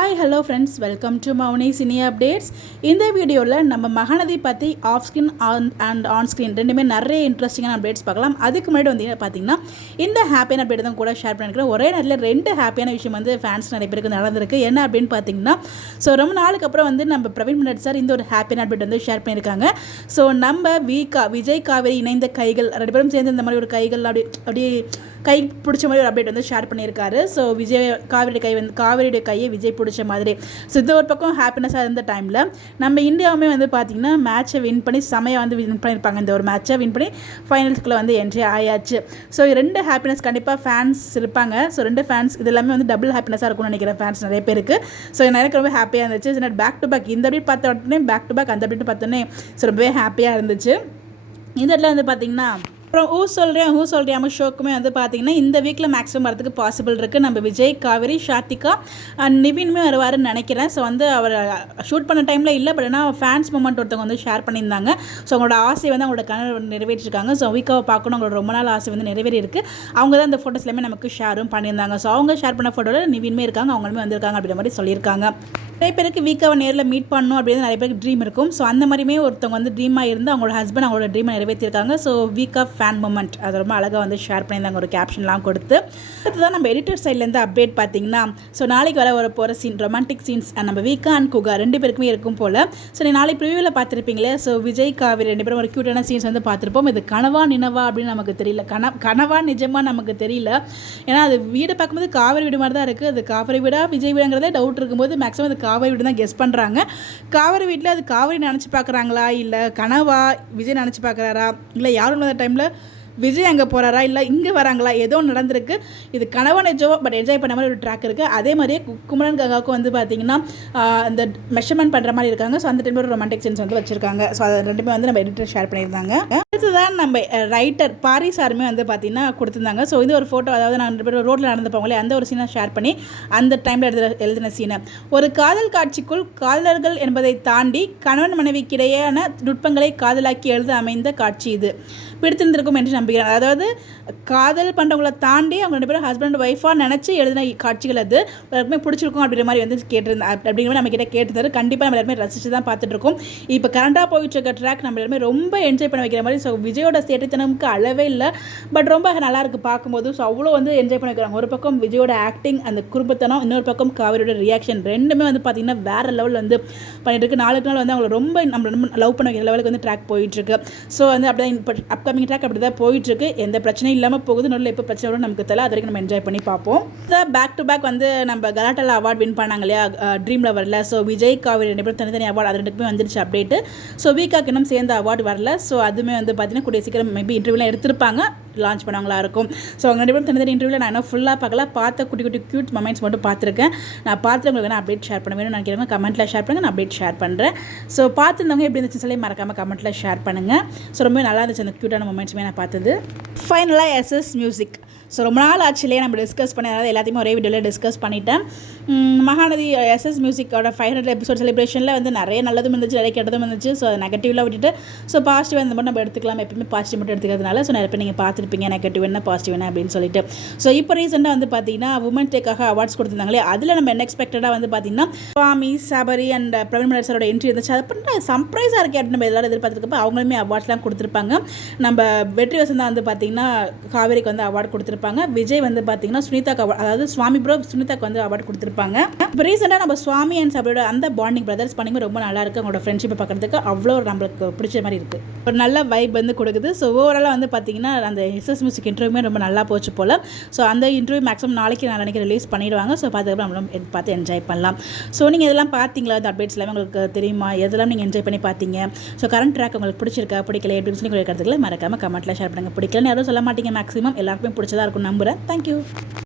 Hi hello friends, welcome to Mouni cine updates. இந்த வீடியோவில் நம்ம மகாநதி பற்றி off screen and on screen ரெண்டுமே நிறைய இன்ட்ரெஸ்டிங்கான அப்டேட்ஸ் பார்க்கலாம். அதுக்கு முன்னாடி வந்து பார்த்தீங்கன்னா இந்த ஹாப்பியான அப்டேட் தான் கூட ஷேர் பண்ணியிருக்கிறேன். ஒரே நேரத்தில் ரெண்டு ஹாப்பியான விஷயம் வந்து ஃபேன்ஸ் நிறைய பேருக்கு நடந்திருக்கு. என்ன அப்படின்னு பார்த்தீங்கன்னா, ரொம்ப நாளுக்கு அப்புறம் வந்து நம்ம பிரவீன் மன்னட் சார் இந்த ஒரு ஹாப்பியான அப்டேட் வந்து ஷேர் பண்ணியிருக்காங்க. நம்ம விஜய் காவேரி இணைந்த கைகள் ரெண்டு பேரும் சேர்ந்து இந்த மாதிரி ஒரு கைகள் அப்படியே கை பிடிச்ச மாதிரி ஒரு அப்டேட் வந்து ஷேர் பண்ணியிருக்காரு. காவேரியுடைய கையை விஜய் பிடிச்ச மாதிரி. இது ஒரு பக்கம் ஹாப்பினஸாக இருந்த டைமில் நம்ம இந்தியாவுமே வந்து பார்த்திங்கன்னா மேட்சை வின் பண்ணி செமையாக வந்து வின் பண்ணியிருப்பாங்க. இந்த ஒரு மேட்சை வின் பண்ணி ஃபைனல்ஸ்குள்ளே வந்து என்ட்ரி ஆயாச்சு. ரெண்டு ஹாப்பினஸ் கண்டிப்பாக ஃபேன்ஸ் இருப்பாங்க. ரெண்டு ஃபேன்ஸ் இது எல்லாமே வந்து டபுள் ஹாப்பினஸாக இருக்கும்னு நினைக்கிறேன் ஃபேன்ஸ் நிறைய பேருக்கு. எனக்கு ரொம்ப ஹாப்பியாக இருந்துச்சு. பேக் டு பேக் இந்த அப்டேட் பார்த்த உடனே பேக் டு பேக் அந்த அப்டேட் பார்த்தோன்னே ரொம்பவே ஹாப்பியாக இருந்துச்சு. இந்த இடத்துல வந்து பார்த்திங்கன்னா அப்புறம் ஹூ சொல்கிறேன் ஷோக்குமே வந்து பார்த்திங்கன்னா இந்த வீக்கில் மேக்ஸிமம் வரதுக்கு பாசிபிள் இருக்குது. நம்ம விஜய், காவேரி, ஷாத்திகா அண்ட் நிவினுமே வருவாருன்னு நினைக்கிறேன். அவர் ஷூட் பண்ண டைமில் இல்லை, பட் ஆனால் ஃபேன்ஸ் மூமெண்ட் ஒருத்தவங்க வந்து ஷேர் பண்ணியிருந்தாங்க. அவங்களோட ஆசை வந்து அவங்களோட கனவு நிறைவேற்றிருக்காங்க. வீக்காவை பார்க்கணும், அவங்களோட ரொம்ப நாள் ஆசை வந்து நிறைவேறி இருக்குது. அவங்க தான் இந்த ஃபோட்டோஸ் எல்லாமே நமக்கு ஷேரும் பண்ணியிருந்தாங்க. அவங்க ஷேர் பண்ண ஃபோட்டோவில் நிவினுமே இருக்காங்க, அவங்களுமே வந்திருக்காங்க அப்படின்ற மாதிரி சொல்லியிருக்காங்க. நிறைய பேருக்கு வீக்காவை நேரில் மீட் பண்ணணும் அப்படின்னு நிறைய பேருக்கு ட்ரீம் இருக்கும். அந்த மாதிரியுமே ஒருத்தவங்க வந்து ட்ரீமாக இருந்து அவங்களோட ஹஸ்பண்ட் அவங்களோட ட்ரீமை நிறைவேற்றிருக்காங்க. வீக் ஆஃப் ஃபேன் மூமெண்ட் அது ரொம்ப அழகாக வந்து ஷேர் பண்ணியிருந்தாங்க ஒரு கேப்ஷன்லாம் கொடுத்து. அதுதான் நம்ம எடிட்டர் சைட்லேருந்து அப்டேட் பார்த்தீங்கன்னா, நாளைக்கு வர போகிற சீன் ரொமான்டிக் சீன்ஸ் நம்ம வீக்கா அண்ட் குகா ரெண்டு பேருக்குமே இருக்கும் போல். நாளைக்கு ப்ரிவியூவில் பார்த்துருப்பீங்களே. விஜய் காவேரி ரெண்டு பேரும் ஒரு க்யூட்டான சீன்ஸ் வந்து பார்த்துருப்போம். இது கனவா நினவா அப்படின்னு நமக்கு தெரியல. கனவா நிஜமாக நமக்கு தெரியல. ஏன்னா அது வீடை பார்க்கும்போது காவேரி வீடு மாதிரி தான் இருக்குது. அது காவேரி வீடா விஜய் வீடுங்கிறதே டவுட் இருக்கும்போது மேக்ஸிமம் அது காவேரி வீடு தான் கெஸ் பண்ணுறாங்க. காவேரி வீட்டில் அது காவேரி நினச்சி பார்க்குறாங்களா, இல்லை கனவா விஜய் நினச்சி பார்க்குறாரா, இல்லை யாரும் அந்த டைமில் விஜய் அங்கே போகிறாரா, இல்லை இங்கே வராங்களா, ஏதோ நடந்திருக்கு. இது கனவா நிஜம், பட் என்ஜாய் பண்ண மாதிரி ஒரு ட்ராக் இருக்குது. அதே மாதிரியே குமரன் கங்காவுக்கும் வந்து பார்த்திங்கன்னா அந்த மெஷர்மெண்ட் பண்ணுற மாதிரி இருக்காங்க. அந்த டைமில் ஒரு ரொமான்டிக் சீன்ஸ் வந்து வச்சுருக்காங்க. அது ரெண்டுமே வந்து நம்ம எடிட்டர் ஷேர் பண்ணியிருந்தாங்க. அடுத்ததான் நம்ம ரைட்டர் பாரி சாருமே வந்து பார்த்திங்கன்னா கொடுத்துருந்தாங்க. இது ஒரு ஃபோட்டோ, அதாவது நான் ரெண்டு பேரும் ரோட்டில் நடந்து போங்களே அந்த ஒரு சீனை ஷேர் பண்ணி அந்த டைமில் எழுதின சீனை. ஒரு காதல் காட்சிக்குள் காதலர்கள் என்பதை தாண்டி கணவன் மனைவிக்கிடையான நுட்பங்களை காதலாக்கி எழுத அமைந்த காட்சி இது பிடித்திருந்திருக்கும் என்று நம்புகிறேன். அதாவது காதல் பண்ணுறவங்களை தாண்டி அவங்க ரெண்டு பேரும் ஹஸ்பண்ட் ஒய்ஃபாக நினச்சி எழுதின காட்சிகள் அது எல்லாருக்குமே பிடிச்சிருக்கும் அப்படின்ற மாதிரி வந்து அப்படிங்கிற நம்ம கிட்ட கேட்டிருந்தாரு. கண்டிப்பாக நம்ம எல்லாருமே ரசித்து தான் பார்த்துட்ருக்கோம். இப்போ கரண்டாக போயிட்டு இருக்க ட்ராக் நம்ம எல்லாருமே ரொம்ப என்ஜாய் பண்ண வைக்கிற மாதிரி. விஜயோட சேட்டைத்தனமுக்கு அளவே இல்லை, பட் ரொம்ப நல்லா இருக்குது பார்க்கும்போது. அவ்வளோ வந்து என்ஜாய் பண்ண வைக்கிறாங்க. ஒரு பக்கம் விஜயோட ஆக்டிங், அந்த குறும்பத்தனம், இன்னொரு பக்கம் காவேரியோட ரியாக்ஷன் ரெண்டுமே வந்து பார்த்திங்கன்னா வேறு லெவலில் வந்து பண்ணிட்டு இருக்கு. நாளுக்கு நாள் வந்து அவங்களை நம்ம ரொம்ப லவ் பண்ண வைக்கிற லெவலுக்கு வந்து ட்ராக் போயிட்டுருக்கு. வந்து அப்படியே இப்போ அப்கமிங் ட்ராக் அப்படி தான் போயிட்டுருக்கு. எந்த பிரச்சனையும் இல்லாமல் போகுது. நடுவில் எப்போ பிரச்சனை வரும் நமக்கு தெரியல. அது வரைக்கும் நம்ம என்ஜாய் பண்ணி பார்ப்போம். பேக் டு பேக் வந்து நம்ம கலாட்டால அவார்ட் வின் பண்ணாங்க இல்லையா, ட்ரீம் லெவலில். விஜய் காவேரி ரெண்டு பேரும் தனித்தனி அவார்டு அது ரெண்டுக்குமே வந்துருச்சு அப்டேட்டு. வீக்காக்கு இன்னும் சேர்ந்த அவார்டு வரல. அதுவுமே வந்து பார்த்தீங்கன்னா கூடிய சீக்கிரம் மேபி இன்டர்வியூலாம் எடுத்திருப்பாங்க, லான்ச் பண்ணவங்களா இருக்கும். அவங்க ரெண்டு பேரும் தனித்தனி இன்டர்வியூவில் நான் இன்னும் ஃபுல்லாக பார்த்த குட்டி குட்டி க்யூட் மொமெண்ட்ஸ் மட்டும் பார்த்துருக்கேன். நான் பார்த்து உங்களுக்கு நான் அப்டேட் ஷேர் பண்ண வேணும்னு நினைக்கிறவங்க கமெண்ட்டில் ஷேர் பண்ணுங்கள், நான் அப்டேட் ஷேர் பண்ணுறேன். பார்த்துருந்தவங்க எப்படி இருந்துச்சுன்னு சொல்லி மறக்காமல் கமெண்ட்டில் ஷேர் பண்ணுங்கள். ரொம்ப நல்லா இருந்துச்சு அந்த க்யூட்டான மொமெண்ட்ஸுமே நான் பார்த்தது. ஃபைனலாக எஸ்எஸ் மியூசிக். ரொம்ப நாள் ஆச்சுலேயே நம்ம டிஸ்கஸ் பண்ணி, அதாவது எல்லாத்தையுமே ஒரே வீடியோவில் டிஸ்கஸ் பண்ணிட்டேன். மகாநதி எஸ்எஸ் மியூசிக்கோட 500 எபிசோட் செலிப்ரேஷனில் வந்து நிறைய நல்லதும் இருந்துச்சு, நிறைய கெட்டதும் இருந்துச்சு. அது நெகட்டிவ்லாம் விட்டுட்டு பாசிட்டிவ் அந்த மட்டும் நம்ம எடுத்துக்கலாம். எப்பவுமே பாசிட்டிவ் மட்டும் எடுத்துக்கிறதுனால நிறைய பேர் நீங்கள் பார்த்துருப்பீங்க நெகட்டிவ் என்ன பாசிட்டிவ் என்ன அப்படின்னு சொல்லிட்டு. இப்போ ரீசெண்டாக வந்து பார்த்தீங்கன்னா உமன் டேக்காக அவார்ட்ஸ் கொடுத்துருந்தாங்களே, அதில் நம்ம அன்எக்ஸ்பெக்டடாக வந்து பார்த்தீங்கன்னா சுவாமி, சபரி அண்ட் பிரவீன் மன்னட் சாரோட என்ட்ரி இருந்துச்சு. அது பண்ண சர்ப்ரைஸாக இருக்கே அப்படின்னு நம்ம எல்லாரும் எதிர்பார்த்துருக்கப்போ அவங்களுமே அவார்ட்ஸ்லாம் கொடுத்துருப்பாங்க. நம்ம வெற்றி வசந்தா வந்து பார்த்தீங்கன்னா காவேரிக்கு வந்து அவார்டு கொடுத்துருப்பாங்க. விஜய் வந்து பார்த்தீங்கன்னா சுனிதாக்கு அவார்டு, அதாவது சுவாமி ப்ரோ சுனிதாக்கு வந்து அவார்டு கொடுத்துருப்பாங்க. இப்போ ரீசெண்டாக நம்ம சுவாமி அண்ட் சபரியோட அந்த பாண்டிங், பிரதர்ஸ் பாண்டிங் ரொம்ப நல்லா இருக்குது. அவங்களோட ஃப்ரெண்ட்ஷிப்பை பார்க்குறதுக்கு அவ்வளோ நம்மளுக்கு பிடிச்ச மாதிரி இருக்குது. ஒரு நல்ல வைப் வந்து கொடுக்குது. ஓவராலாக வந்து பார்த்தீங்கன்னா அந்த எஸ்எஸ் மியூசிக் இன்டர்வியூமே ரொம்ப நல்லா போச்சு போல். அந்த இன்டர்வியூ மேக்ஸிமம் நாளைக்கு நாளைக்கு ரிலீஸ் பண்ணிடுவாங்க. பார்த்துக்கப்புறம் நம்மளும் பார்த்து என்ஜாய் பண்ணலாம். நீங்கள் இதெல்லாம் பார்த்தீங்களா, அந்த அப்டேட்ஸ் எல்லாமே உங்களுக்கு தெரியுமா, எதெல்லாம் நீங்கள் என்ஜாய் பண்ணி பார்த்தீங்க? கரண்ட் ட்ராக் உங்களுக்கு பிடிச்சிருக்கா பிடிக்கல அப்படின்னு சொல்லி உங்களுக்கு மறக்காமல் கமெண்ட்டில் ஷேர் பண்ணுங்கள். பிடிக்கலன்னு யாரும் சொல்ல மாட்டீங்க, மேக்ஸிமம் எல்லாருக்குமே பிடிச்சதா இருக்கும் நம்புகிறேன். தேங்க்யூ.